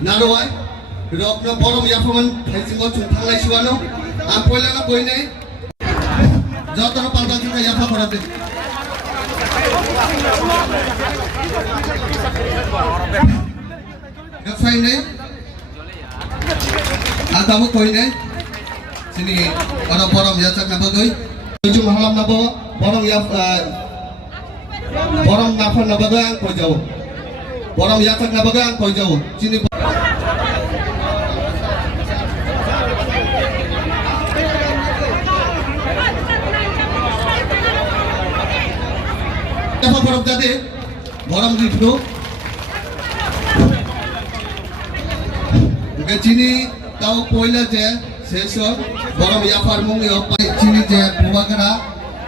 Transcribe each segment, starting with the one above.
Naruai, Rokno Borom Yafaman, Helsingor to Tanglai Shuano, and Polana Boyne, Jotter Palbaka Yafa for a bit. The fine name Adamu Koine, Sini, on a Borom Yatakabagoi, to Mahalam Nabo, Borom Yaf, Borom Nafa Nabaga, Kojo, Borom Yatakabaga, Kojo, Sini. Borom jade, borom riflo. Chini tau poila je, sesor, borom yafar mungi opai chini je Bubakara,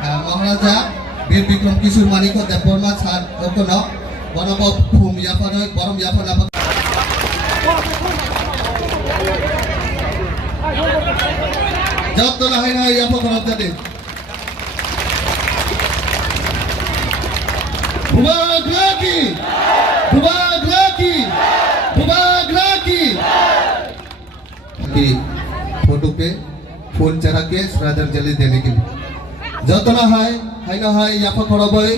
Maharaja, Bir Bikram Kishore Maniko Deporma Char Okono, borom Pum Yafar, borom Yafar Napa. Jab to lahai na Yafar borom jade. Bubaglaki, Bubaglaki, Bubaglaki. कि photo पे phone चढ़ा के श्रद्धांजलि देने के लिए जतना है ना है यहाँ पर खड़ा भाई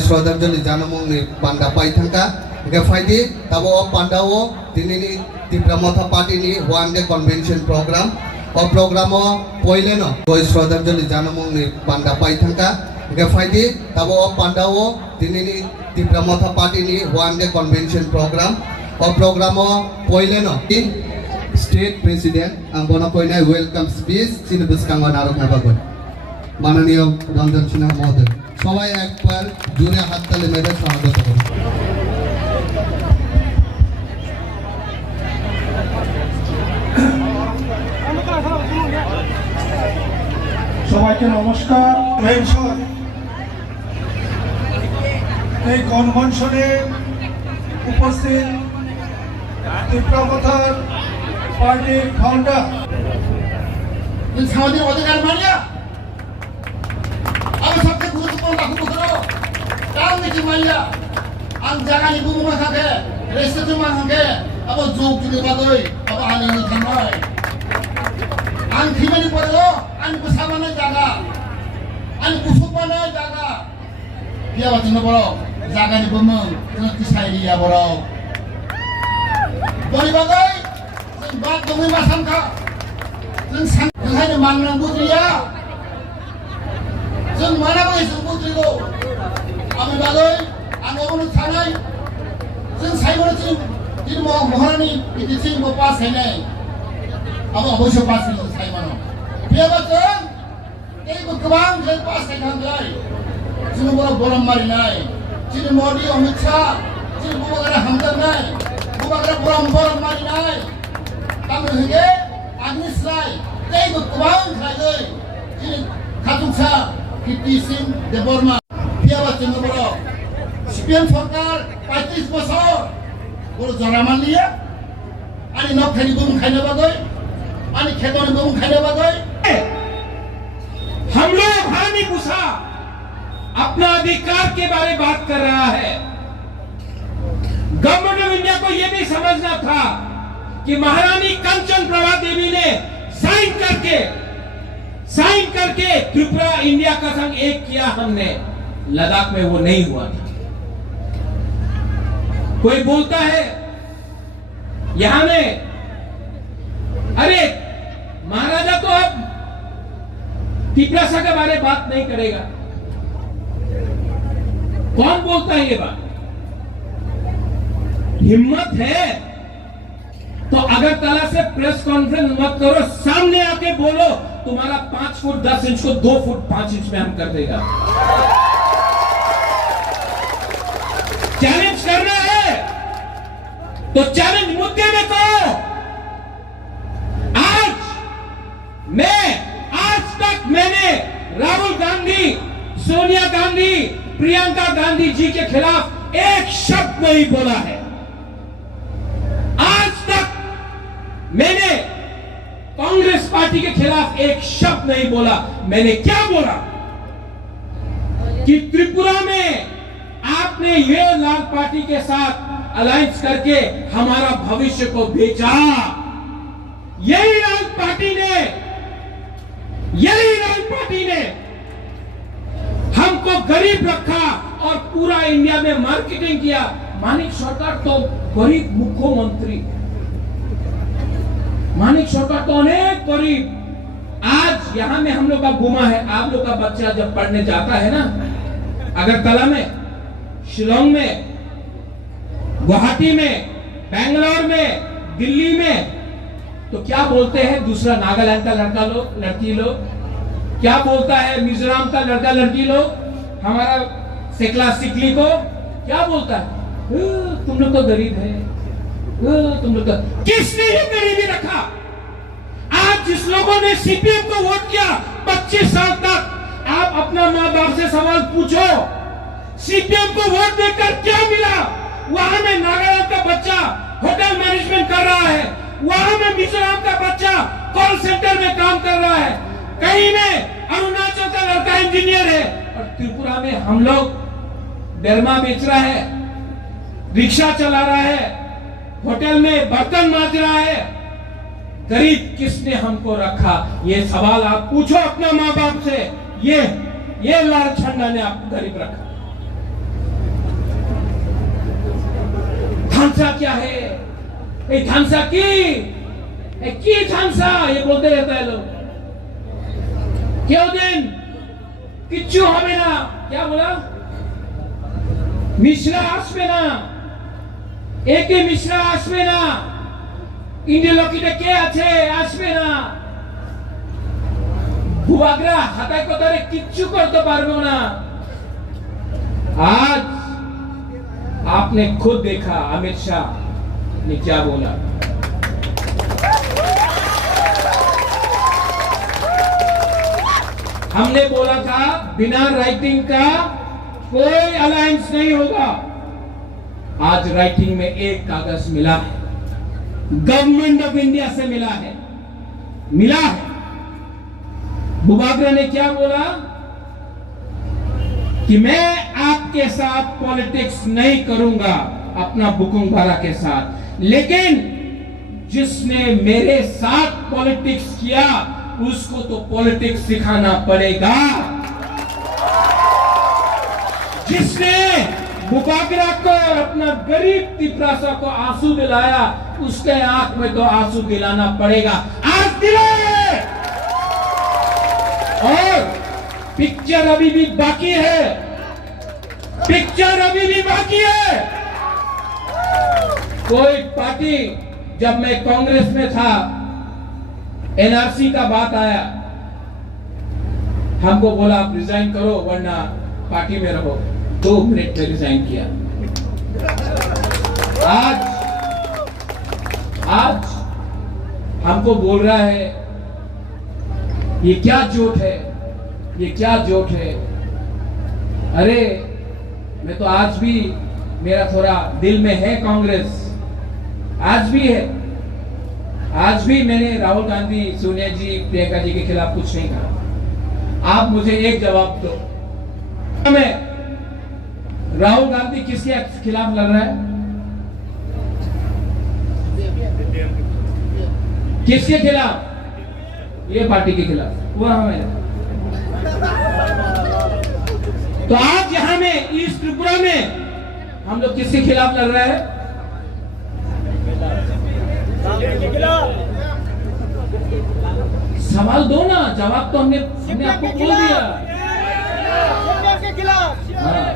श्रद्धांजलि जानमुंगनि बान्दा पाइथांका गेफाइदि ताबो पान्डाओ दिनैनि तिप्रामथा पार्टीनि वन डे कन्वेंशन प्रोग्राम और प्रोग्रामो पयलेनो श्रद्धांजलि जानमुंगनि बान्दा पाइथांका गेफाइदि ताबो पान्डाओ दिनैनि तिप्रामथा पार्टीनि वन डे कन्वेंशन प्रोग्राम और प्रोग्रामो पयलेनो स्टेट प्रेसिडेंट आंबोना कोइनाय वेलकम स्पीच सिनबुसकांगो नारक नाबागोन माननीय रंजन सिन्हा महोदय সবাই একবার জোরে হাততালি মেরে স্বাগত করুন সবাইকে নমস্কার এই কনভেনশনে উপস্থিত ত্রিপুরাপথার পার্টির ফাউন্ডার সামাজিক অধিকার মানিয়া আমি সবচেয়ে গুরুত্বপূর্ণ কথা বলবো কারণ দেখি মাইয়া আম জায়গানি বুমা থাকে রেজিস্ট্রেশন মান থাকে আবার যোগ জুড়ে বাদই আবার আনি থামাই আন খিমানি পড়লো আন কুসামানে জায়গা আন কুসুমানে জায়গা বিয়া বাচিন বড় জায়গানি বুমা তুমি কিসাই দিয়া বড় বলি বাদই বাদ তুমি মাসানকা जों सानखायनो माननांगौ गैया जों मालाबा जों बुद्रिगौ आंनि बागै आं गावनो थानाय जों साइबरथिं दिन महारानी बिदिथिं पास हैनाय आं अबयस्स पास हैनो साइबानो बेबा जों एबो गोबां जों पास हैखांबाय जिन बर गरम मारिनाय जिन मोदी अमित शाह जिन बुबाग्रा हामजानाय बुबाग्रा गरम मारिनाय तामनो हगे आगनिस्राय दैबो गोबां खालाय जिन खाथुंसा कीर्ति सिंह देबबर्मा पियाबा जों बर सिपिएम सरकार 35 বছর बर जरामान लिया आनी नक खाइनि गुम खाइनो बागै आनी खेतनि गुम खाइनो बागै हम लोग हानि गुस्सा अपना अधिकार के बारे बात कर रहा है। गवर्नमेंट ऑफ इंडिया को यह भी समझना था कि महारानी कंचन प्रभा देवी ने साइन करके त्रिपुरा इंडिया का संग एक किया, हमने लद्दाख में वो नहीं हुआ था। कोई बोलता है यहां में अरे महाराजा तो अब तिपरासा के बारे में बात नहीं करेगा। कौन बोलता है ये बात? हिम्मत है तो अगरतला से प्रेस कॉन्फ्रेंस मत करो, सामने आके बोलो तुम्हारा 5 फुट 10 इंच को 2 फुट 5 इंच में हम कर देगा। चैलेंज करना है तो चैलेंज मुद्दे में करो। आज तक मैंने राहुल गांधी, सोनिया गांधी, प्रियंका गांधी जी के खिलाफ एक शब्द नहीं बोला है। आज तक मैंने कांग्रेस पार्टी के खिलाफ एक शब्द नहीं बोला। मैंने क्या बोला कि त्रिपुरा में आपने ये लाल पार्टी के साथ अलायंस करके हमारा भविष्य को बेचा। यही लाल पार्टी ने हमको गरीब रखा और पूरा इंडिया में मार्केटिंग किया। मानिक सरकार तो गरीब मुख्यमंत्री, मानिक सरकार तो अनेक गरीब। आज यहां में हम लोग का गुमा है। आप लोग का बच्चा जब पढ़ने जाता है ना, अगरतला में, शिलोंग में, गुवाहाटी में, बेंगलोर में, दिल्ली में, तो क्या बोलते हैं दूसरा नागालैंड का लड़की लोग क्या बोलता है, मिजोरम का लड़का लड़की लोग हमारा सिकला सिकली को क्या बोलता है, तुम लोग तो गरीब है, तुम लोग तो। किसने ये गरीबी रखा? आज जिस लोगों ने सीपीएम को वोट किया 25 साल तक, आप अपना माँ बाप से सवाल पूछो, सीपीएम को वोट देकर क्या मिला? वहां में नागालैंड का बच्चा होटल मैनेजमेंट कर रहा है, वहां में मिजोरम का बच्चा कॉल सेंटर में काम कर रहा है, कहीं में अरुणाचल का लड़का इंजीनियर है, और त्रिपुरा में हम लोग डरमा बेच रहा है, रिक्शा चला रहा है, होटल में बर्तन मांज रहा है। गरीब किसने हमको रखा? ये सवाल आप पूछो अपना माँ बाप से। ये लाल झंडा ने आपको गरीब रखा। धांसा क्या है? धांसा की धांसा ये बोलते रहता है लोग। क्यों दिन किच्चू हमें ना क्या बोला? मिश्रा आसमे ना एके मिश्रा आसमे ना इंडिया लोकिटे के आछे आसमे ना बुबाग्रा हाथाय को तारे किच्चू करते पारबो ना। आज आपने खुद देखा अमित शाह ने क्या बोला। हमने बोला था बिना राइटिंग का कोई अलायंस नहीं होगा। आज राइटिंग में एक कागज मिला है, गवर्नमेंट ऑफ इंडिया से मिला है। बुबाग्रा ने क्या बोला कि मैं आपके साथ पॉलिटिक्स नहीं करूंगा अपना बुकुंगबारा के साथ, लेकिन जिसने मेरे साथ पॉलिटिक्स किया उसको तो पॉलिटिक्स सिखाना पड़ेगा। जिसने बुबाग्रा को और अपना गरीब तिपरासा को आंसू दिलाया उसके आंख में तो आंसू दिलाना पड़ेगा। आज दिलाए। और पिक्चर अभी भी बाकी है, कोई पार्टी, जब मैं कांग्रेस में था एनआरसी का बात आया, हमको बोला आप रिजाइन करो वरना पार्टी में रहो, 2 मिनट में रिजाइन किया। आज हमको बोल रहा है ये क्या जोट है, ये क्या जोट है। अरे मैं तो आज भी, मेरा थोड़ा दिल में है कांग्रेस, आज भी है। आज भी मैंने राहुल गांधी, सोनिया जी, प्रियंका जी के खिलाफ कुछ नहीं कहा। आप मुझे एक जवाब दो, मैं राहुल गांधी किसके खिलाफ लड़ रहा है? किसके खिलाफ? ये पार्टी के खिलाफ। वो हमें तो आज यहां में ईस्ट त्रिपुरा में हम लोग किसके खिलाफ लड़ रहे हैं? सवाल दो ना, जवाब तो हमने आपको बोल दिया। हाँ।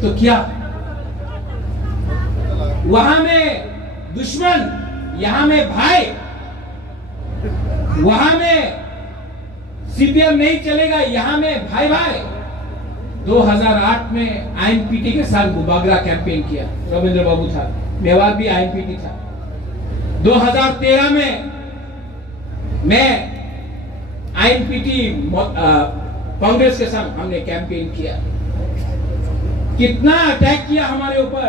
तो क्या वहां में दुश्मन, यहां में भाई, वहां में सीपीएम नहीं चलेगा, यहां में भाई भाई। 2008 में आईएनपीटी के साथ बुबागरा कैंपेन किया, रविंद्र बाबू था, मेवात भी आईएनपीटी था। 2013 में मैं आईएनपीटी कांग्रेस के साथ हमने कैंपेन किया। कितना अटैक किया हमारे ऊपर।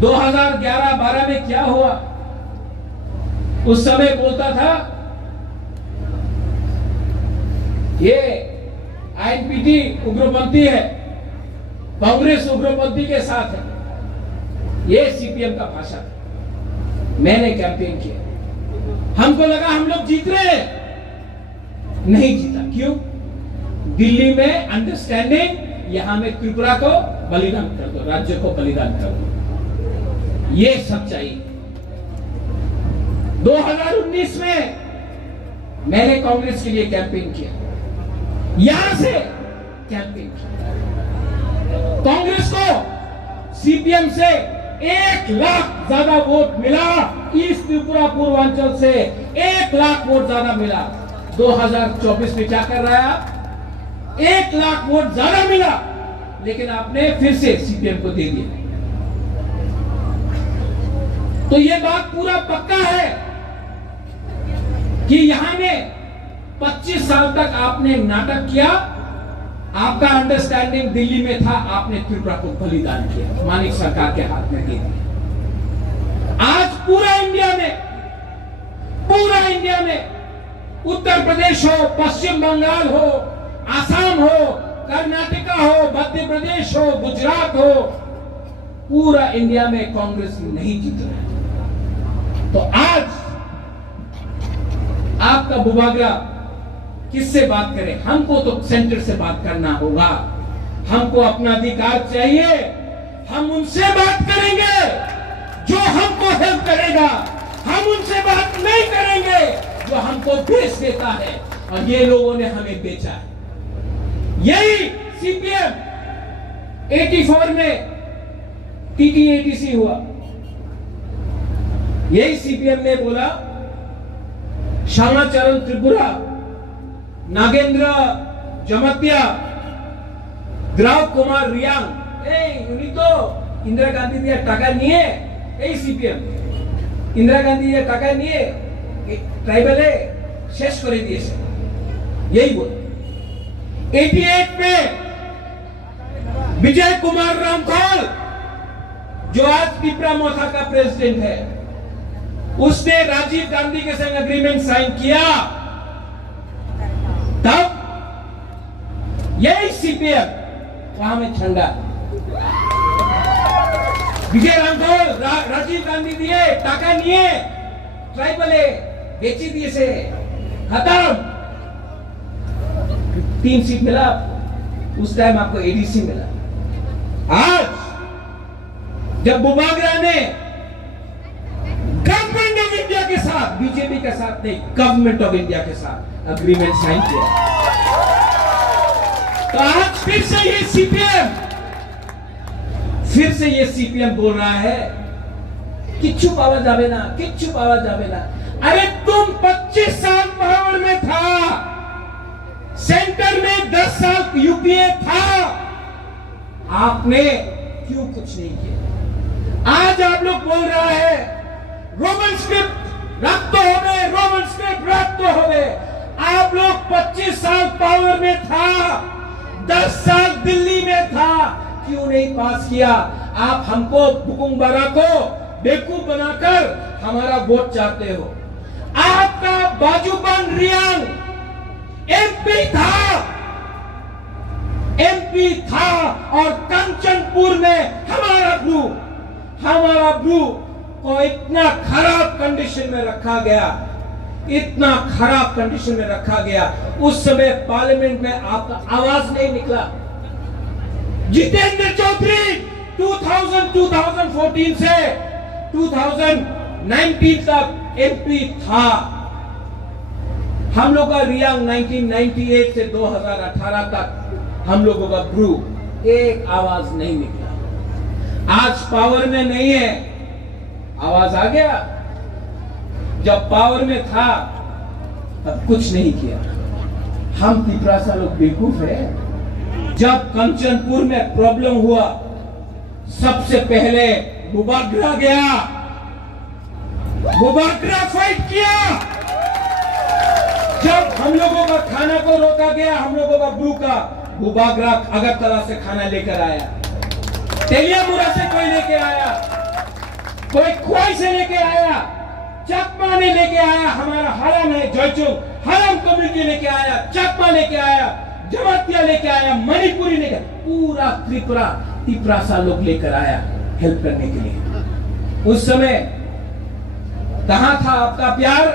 2011-12 में क्या हुआ? उस समय बोलता था ये आईएनपीटी उग्रपंथी है, कांग्रेस उग्रपंथी के साथ है। ये सीपीएम का भाषा था। मैंने कैंपेन किया, हमको लगा हम लोग जीत रहे हैं, नहीं जीता। क्यों? दिल्ली में अंडरस्टैंडिंग, यहां में त्रिपुरा को बलिदान कर दो, राज्य को बलिदान कर दो। ये सच्चाई। 2019 में मैंने कांग्रेस के लिए कैंपेन किया, यहां से कैंपेन किया। कांग्रेस को सीपीएम से 1 लाख ज्यादा वोट मिला, ईस्ट त्रिपुरा पूर्वांचल से 1 लाख वोट ज्यादा मिला। 2024 में क्या कर रहा है आप? 1 लाख वोट ज्यादा मिला, लेकिन आपने फिर से सीपीएम को दे दिया। तो यह बात पूरा पक्का है कि यहां में 25 साल तक आपने नाटक किया, आपका अंडरस्टैंडिंग दिल्ली में था, आपने त्रिपुरा को बलिदान किया, मानिक सरकार के हाथ में दे दिया। आज पूरा इंडिया में उत्तर प्रदेश हो, पश्चिम बंगाल हो, आसाम हो, कर्नाटका हो, मध्य प्रदेश हो, गुजरात हो, पूरा इंडिया में कांग्रेस नहीं जीत रहा। तो आज आपका बुबागरा किससे बात करें? हमको तो सेंटर से बात करना होगा। हमको अपना अधिकार चाहिए, हम उनसे बात करेंगे जो हमको हेल्प करेगा। हम उनसे बात नहीं करेंगे जो हमको बेच देता है, और ये लोगों ने हमें बेचा है। यही सीपीएम 84 में टीटीएटीसी हुआ। यही सीपीएम ने बोला श्यामाचरण त्रिपुरा, नागेंद्र जमतिया, द्राव कुमार रियांग, उन्हीं तो इंदिरा गांधी दिया टाका नहीं है। यही सीपीएम इंदिरा गांधी दिया टाका नहीं है, ट्राइबल है, शेष कर दिए। यही बोल 88 में विजय कुमार रामखोल, जो आज पिपरा मोथा का प्रेसिडेंट है, उसने राजीव गांधी के संग एग्रीमेंट साइन किया। तब यही सीपीएम वहां में ठंडा। विजय रामखोल राजीव गांधी दिए टाका नहीं है, ट्राइबल है, बेची दिए से खत्म। 3 सीट मिला, उस टाइम आपको एडीसी मिला। आज जब बुबागरा ने गवर्नमेंट ऑफ इंडिया के साथ, बीजेपी के साथ नहीं, गवर्नमेंट ऑफ इंडिया के साथ एग्रीमेंट साइन किया, तो आज फिर से ये सीपीएम बोल रहा है किच्छु पावा जावे ना, किच्छु पावा जावे ना। अरे तुम 25 साल पावर में था, सेंटर में आपने क्यों कुछ नहीं किया? आज आप लोग बोल रहा है रोमन स्क्रिप्ट रद्द हो गए, रोमन स्क्रिप्ट रद्द हो गए। आप लोग 25 साल पावर में था, 10 साल दिल्ली में था, क्यों नहीं पास किया? आप हमको हुकुमबारा को बेवकूफ बनाकर हमारा वोट चाहते हो। आपका बाजूबंद रियांग एमपी था और कंचनपुर में हमारा ब्लू को इतना खराब कंडीशन में रखा गया, इतना खराब कंडीशन में रखा गया। उस समय पार्लियामेंट में आपका आवाज नहीं निकला। जितेंद्र चौधरी 2014 से 2019 तक एमपी था। हम लोग का रियांग 1998 से 2018 तक हम लोगों का ग्रुप एक आवाज नहीं निकला। आज पावर में नहीं है, आवाज आ गया। जब पावर में था तब कुछ नहीं किया। हम तिपरासा लोग बेवकूफ है। जब कंचनपुर में प्रॉब्लम हुआ सबसे पहले बुबाग्रा गया, बुबाग्रा फाइट किया। जब हम लोगों का खाना को रोका गया, हम लोगों का ब्रू का बुबाग्रा अगरतला से खाना लेकर आया, तेलियामुरा से कोई लेके आया, कोई खोई से लेके आया, चकमा ने लेके आया। हमारा हराम है जयचुंग हराम कम्युनिटी लेके आया, चकमा लेके आया, जमातिया लेके आया, मणिपुरी लेके, पूरा त्रिपुरा तिपरासा लोग लेकर आया हेल्प करने के लिए। उस समय कहां था आपका प्यार?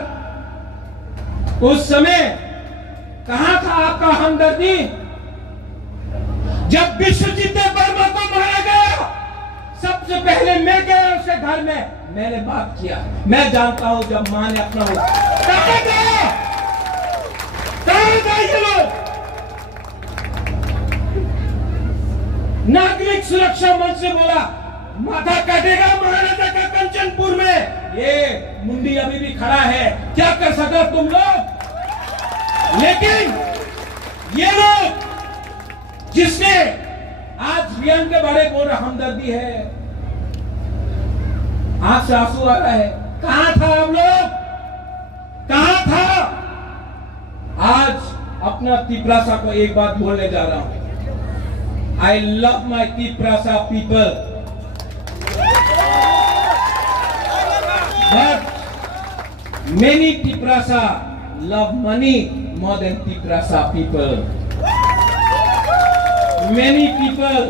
उस समय कहां था आपका हमदर्दी? जब विश्वजीत वर्मा को मारा गया सबसे पहले मैं गया उसके घर में, मैंने बात किया। मैं जानता हूं जब मां ने अपना कहां गया ये लोग? नागरिक सुरक्षा मंच से बोला माथा काटेगा महाराजा का कंचनपुर में। ये मुंडी अभी भी खड़ा है, क्या कर सका तुम लोग? लेकिन ये लोग जिसने आज रियांग के बारे बोल रहा हमदर्दी है, आंख से आंसू आ रहा है। कहां था हम लोग? कहां था? आज अपना तिपरासा को एक बात बोलने जा रहा हूं। I love my Tiprasa people, but many Tiprasa love money more than Tiprasa people. Many people,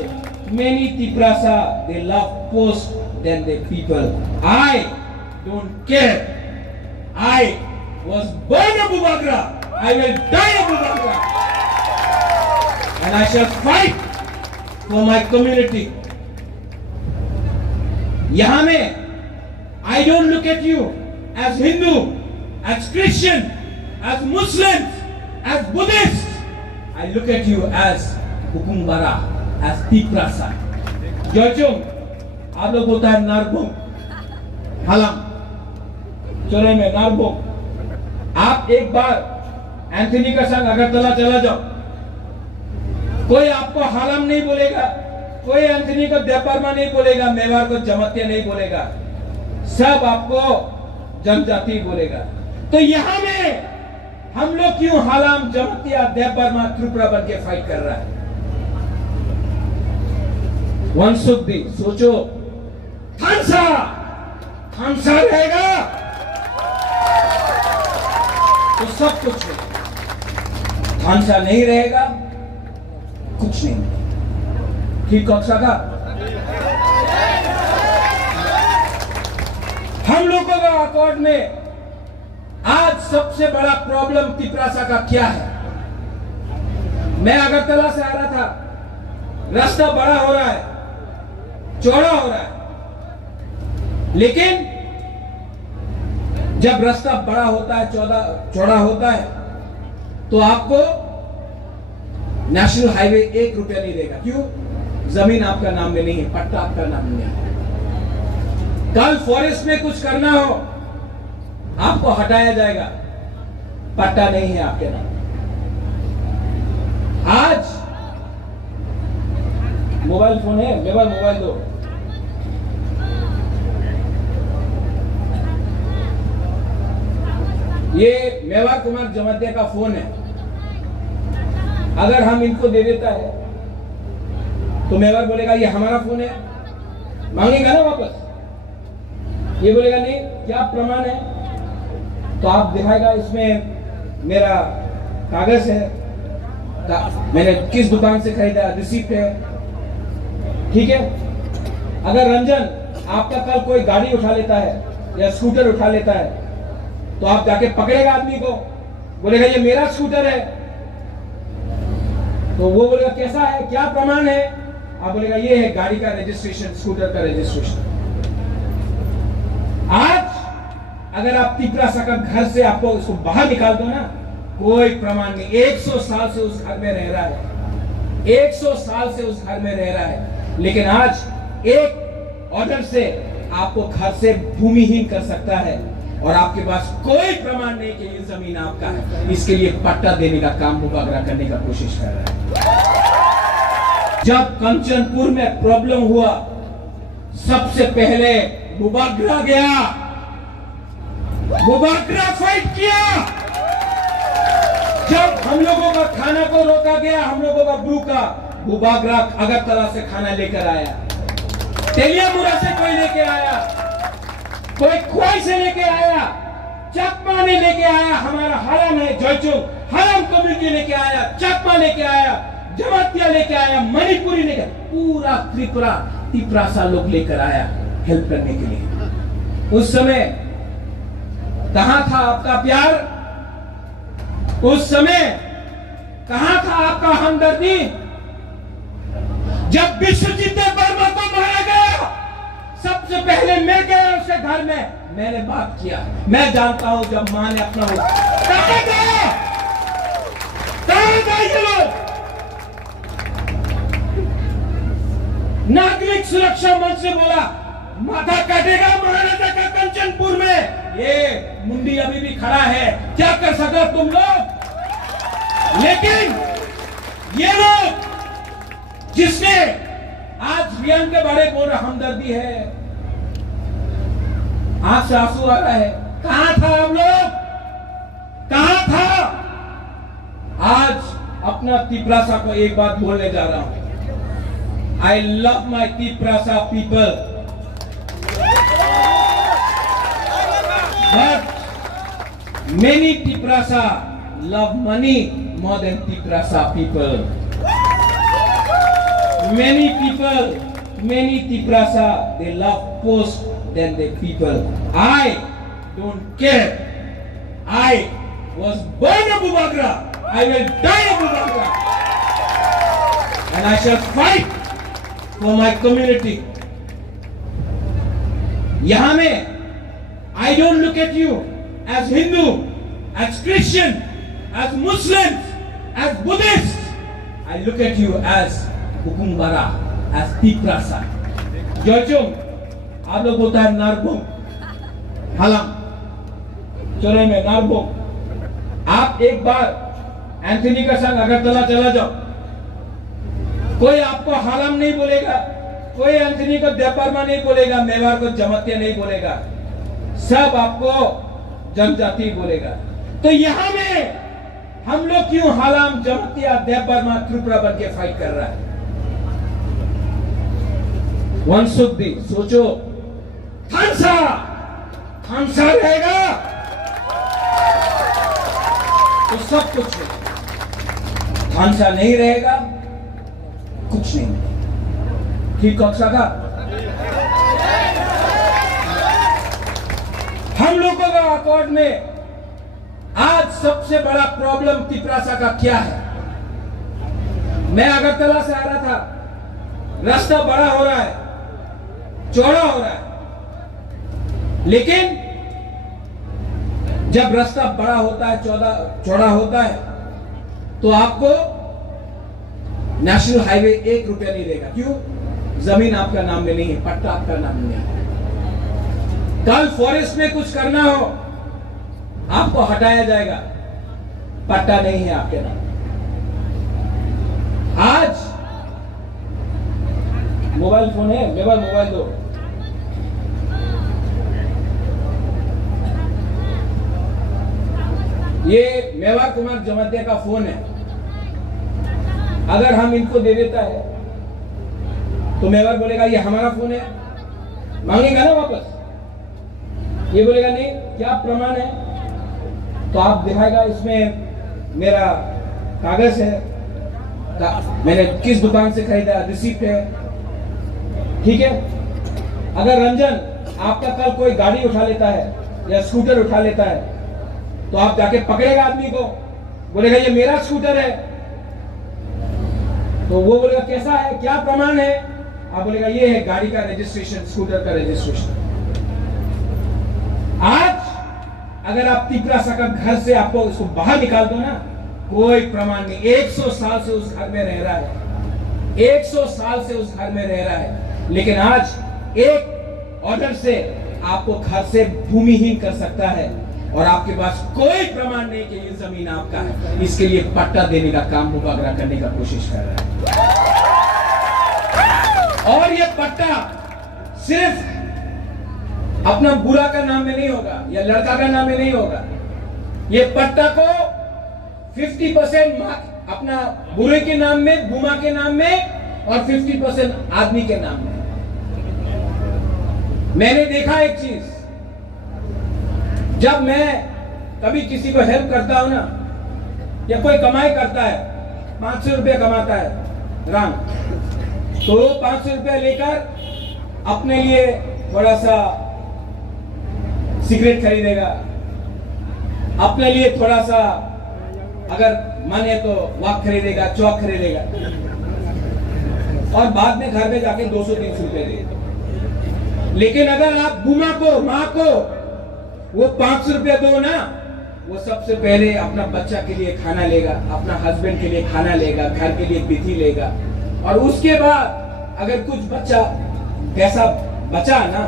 many Tiprasa, they love post than the people. I don't care. I was born a Bubagra. I will die a Bubagra, and I shall fight for my community. यहां में I don't look at you as Hindu, as Christian, as Muslims, as Buddhists. I look at you as हुकुमबारा, as Tiprasa. जयचुंग आप लोग बोलता है नारबुंग, हलम चोरे में नारबुंग। आप एक बार एंथनी का संग अगरतला चला जाओ, कोई आपको हलम नहीं बोलेगा, कोई एंथनी को देपरमा नहीं बोलेगा, मेवाड़ को जमतिया नहीं बोलेगा, सब आपको जनजाति बोलेगा। तो यहां में हम लोग क्यों हलम, जमतिया, देपरमा, त्रिपुरा बन के फाइट कर रहा है? वंशुद्धि सोचो। थानसा रहेगा तो सब कुछ है, थानसा नहीं रहेगा कुछ नहीं। ठीक कक्षा का हम लोगों का अकॉर्ड में आज सबसे बड़ा प्रॉब्लम तिपरासा का क्या है? मैं अगरतला से आ रहा था, रास्ता बड़ा हो रहा है, चौड़ा हो रहा है, लेकिन जब रास्ता बड़ा होता है, चौड़ा होता है, तो आपको नेशनल हाईवे 1 रुपया नहीं देगा। क्यों? जमीन आपका नाम में नहीं है, पट्टा आपका नाम में है। कल फॉरेस्ट में कुछ करना हो आपको हटाया जाएगा, पट्टा नहीं है आपके नाम। आज मोबाइल फोन है, मेरे पास मोबाइल दो। ये मेवा कुमार जमातिया का फोन है। अगर हम इनको दे देता है तो मेवार बोलेगा ये हमारा फोन है, मांगेगा ना वापस। ये बोलेगा नहीं, क्या प्रमाण है? तो आप दिखाएगा इसमें मेरा कागज है, मैंने किस दुकान से खरीदा, रिसीप्ट है, ठीक है। अगर रंजन आपका कल कोई गाड़ी उठा लेता है या स्कूटर उठा लेता है तो आप जाके पकड़ेगा आदमी को, बोलेगा ये मेरा स्कूटर है। तो वो बोलेगा कैसा है, क्या प्रमाण है? आप बोलेगा ये है गाड़ी का रजिस्ट्रेशन, स्कूटर का रजिस्ट्रेशन। आज अगर आप तिपरासा का घर से आपको उसको बाहर निकाल दो ना, कोई प्रमाण नहीं। 100 साल से उस घर में रह रहा है, 100 साल से उस घर में रह रहा है, लेकिन आज एक ऑर्डर से आपको घर से भूमिहीन कर सकता है और आपके पास कोई प्रमाण नहीं कि ये जमीन आपका है। इसके लिए पट्टा देने का काम मुबागरा करने का कोशिश कर रहा है। जब कंचनपुर में प्रॉब्लम हुआ, सबसे पहले मुबागरा गया, मुबागरा फाइट किया। जब हम लोगों का खाना को रोका गया, हम लोगों का भूखा, मुबागरा अगरतला से खाना लेकर आया, तेलियामुरा से कोई लेके आया, कोई खोई से लेके आया, चकमा ने लेके आया, हमारा हरम है जयचो, हरम कम्युनिटी लेके आया, चकमा लेके आया, जमातिया लेके आया, मणिपुरी लेके, पूरा त्रिपुरा तिपरासा लोग लेकर आया हेल्प करने के लिए। उस समय कहां था आपका प्यार? उस समय कहां था आपका हमदर्दी? जब विश्वजीत वर्मा को मारा गया, सबसे पहले मैं गया उसके घर में, मैंने बात किया। मैं जानता हूं जब मां ने अपना कहां गया ये लोग? नागरिक सुरक्षा मंच से बोला माथा काटेगा महाराजा का कंचनपुर में। ये मुंडी अभी भी खड़ा है, क्या कर सका तुम लोग? लेकिन ये लोग जिसने आज रियान के बारे बोल रहा हमदर्दी है, आंख से आंसू आ रहा है, कहां था हम लोग? कहां था? आज अपना तिपरासा को एक बात बोलने जा रहा हूं। I love my Tiprasa people, but many Tiprasa love money more than Tiprasa people. Many people, many Tiprasa, they love post than the people. I don't care. I was born a Bubagra. I will die a Bubagra. And I shall fight for my community. यहां में I don't look at you as Hindu, as Christian, as Muslims, as Buddhists. I look at you as Hukumbara, as Tiprasa. Jochung, आप लोग बोलता है नारबुंग, हलम, चले में नारबुंग। आप एक बार एंथनी का संग अगरतला चला जाओ, कोई आपको हलम नहीं बोलेगा, कोई एंथनी को देपरमा नहीं बोलेगा, मेवाड़ को जमातिया नहीं बोलेगा, सब आपको जनजाति बोलेगा। तो यहां में हम लोग क्यों हलम, जमातिया, देपरमा, त्रिपुरा बन के फाइट कर रहा है? वंशुद्धि सोचो, थानसा रहेगा तो सब कुछ है, थानसा नहीं रहेगा कुछ नहीं। ठीक कक्षा का हम लोगों का अकॉर्ड में आज सबसे बड़ा प्रॉब्लम तिपरासा का क्या है? मैं अगरतला से आ रहा था, रास्ता बड़ा हो रहा है, चौड़ा हो रहा है, लेकिन जब रास्ता बड़ा होता है, चौड़ा होता है, तो आपको नेशनल हाईवे 1 रुपया नहीं देगा। क्यों? जमीन आपका नाम में नहीं है, पट्टा आपका नाम में नहीं है। कल फॉरेस्ट में कुछ करना हो, आपको हटाया जाएगा, पट्टा नहीं है आपके नाम। आज मोबाइल फोन है, मेरे पास मोबाइल दो। ये मेवा कुमार जमातिया का फोन है। अगर हम इनको दे देता है तो मेवा बोलेगा ये हमारा फोन है, मांगेगा ना वापस। ये बोलेगा नहीं, क्या प्रमाण है? तो आप दिखाएगा इसमें मेरा कागज है, मैंने किस दुकान से खरीदा, रिसिप्ट है, ठीक है। अगर रंजन आपका कल कोई गाड़ी उठा लेता है या स्कूटर उठा लेता है तो आप जाके पकड़ेगा आदमी को, बोलेगा ये मेरा स्कूटर है। तो वो बोलेगा कैसा है, क्या प्रमाण है? आप बोलेगा ये है गाड़ी का रजिस्ट्रेशन, स्कूटर का रजिस्ट्रेशन। आज अगर आप तिपरा सकत घर से आपको उसको बाहर निकाल दो ना, कोई प्रमाण नहीं। 100 साल से उस घर में रह रहा है, 100 साल से उस घर में रह रहा है, लेकिन आज एक ऑर्डर से आपको घर से भूमिहीन कर सकता है और आपके पास कोई प्रमाण नहीं कि ये जमीन आपका है। इसके लिए पट्टा देने का काम मुबागरा करने का कोशिश कर रहा है। और ये पट्टा सिर्फ अपना बुरा का नाम में नहीं होगा या लड़का का नाम में नहीं होगा। ये पट्टा को 50% अपना बुरे के नाम में, बुमा के नाम में, और 50% आदमी के नाम में। मैंने देखा एक चीज, जब मैं कभी किसी को हेल्प करता हूं ना, या कोई कमाई करता है, 500 रुपया कमाता है राम, तो 500 रुपया लेकर अपने लिए थोड़ा सा सिगरेट खरीदेगा, अपने लिए थोड़ा सा अगर मन है तो वाक खरीदेगा, चौक खरीदेगा, और बाद में घर में जाके 200-300 रुपए देगा। लेकिन अगर आप बुमा को, माँ को वो 500 रुपया दो ना, वो सबसे पहले अपना बच्चा के लिए खाना लेगा, अपना हस्बैंड के लिए खाना लेगा, घर के लिए विधि लेगा, और उसके बाद अगर कुछ बच्चा पैसा बचा ना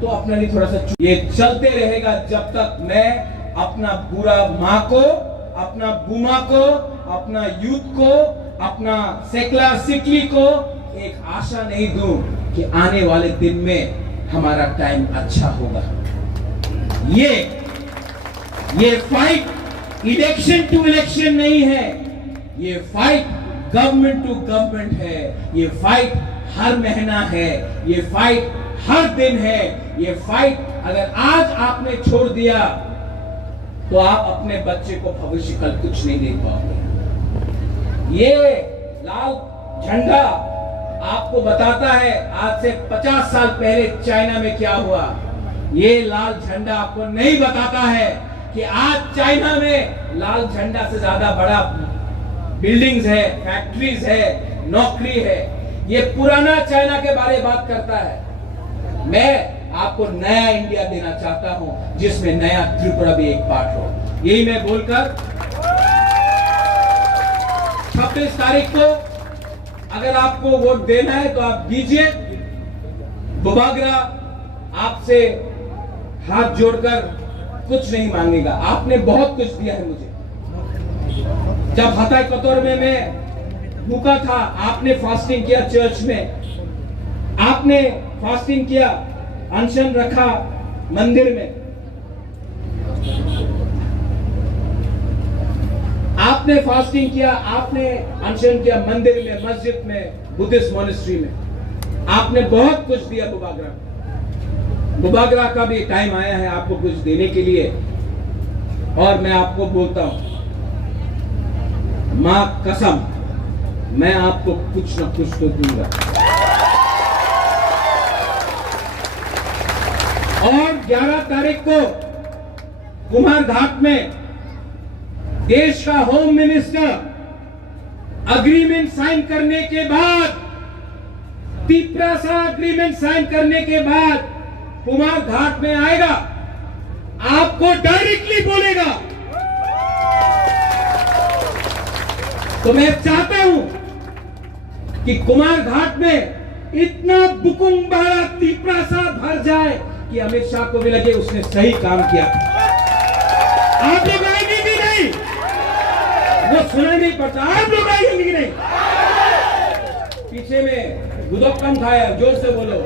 तो अपने लिए थोड़ा सा। ये चलते रहेगा जब तक मैं अपना बुरा माँ को, अपना बुमा को, अपना यूथ को, अपना सेकला सिकली को एक आशा नहीं दूं कि आने वाले दिन में हमारा टाइम अच्छा होगा। ये फाइट इलेक्शन टू इलेक्शन नहीं है, ये फाइट गवर्नमेंट टू गवर्नमेंट है, ये फाइट हर महीना है, ये फाइट हर दिन है। ये फाइट अगर आज आपने छोड़ दिया तो आप अपने बच्चे को भविष्य कल कुछ नहीं दे पाओगे। ये लाल झंडा आपको बताता है आज से 50 साल पहले चाइना में क्या हुआ। ये लाल झंडा आपको नहीं बताता है कि आज चाइना में लाल झंडा से ज्यादा बड़ा बिल्डिंग्स है, फैक्ट्रीज है, नौकरी है। ये पुराना चाइना के बारे में बात करता है। मैं आपको नया इंडिया देना चाहता हूं जिसमें नया त्रिपुरा भी एक पार्ट हो। यही मैं बोलकर 26 तारीख को अगर आपको वोट देना है तो आप दीजिए। बुबागरा आपसे हाथ जोड़कर कुछ नहीं मांगेगा, आपने बहुत कुछ दिया है मुझे। जब हताई कतौर में मैं भूखा था, आपने फास्टिंग किया चर्च में, आपने फास्टिंग किया, अनशन रखा मंदिर में, आपने फास्टिंग किया, आपने अनशन किया मंदिर में, मस्जिद में, बुद्धिस्ट मॉनेस्ट्री में। आपने बहुत कुछ दिया बुबागरा। बुबागरा का भी टाइम आया है आपको कुछ देने के लिए, और मैं आपको बोलता हूं मां कसम, मैं आपको कुछ न कुछ तो दूंगा। और 11 तारीख को कुमारघाट में देश का होम मिनिस्टर अग्रीमेंट साइन करने के बाद, तिपरा सा अग्रीमेंट साइन करने के बाद कुमारघाट में आएगा, आपको डायरेक्टली बोलेगा। तो मैं चाहता हूं कि कुमारघाट में इतना बुकुंबारा तिपरा सा भर जाए कि अमित शाह को भी लगे उसने सही काम किया। आप लोग आएंगे कि नहीं? वो सुनाई नहीं पड़ता। आप लोग आएंगे कि नहीं? पीछे में गुदक कम खाया, जोर से बोलो।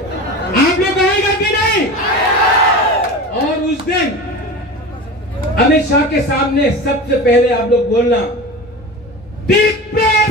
आप लोग कहेगा कि नहीं? और उस दिन अमित शाह के सामने सबसे पहले आप लोग बोलना, दीप प्यार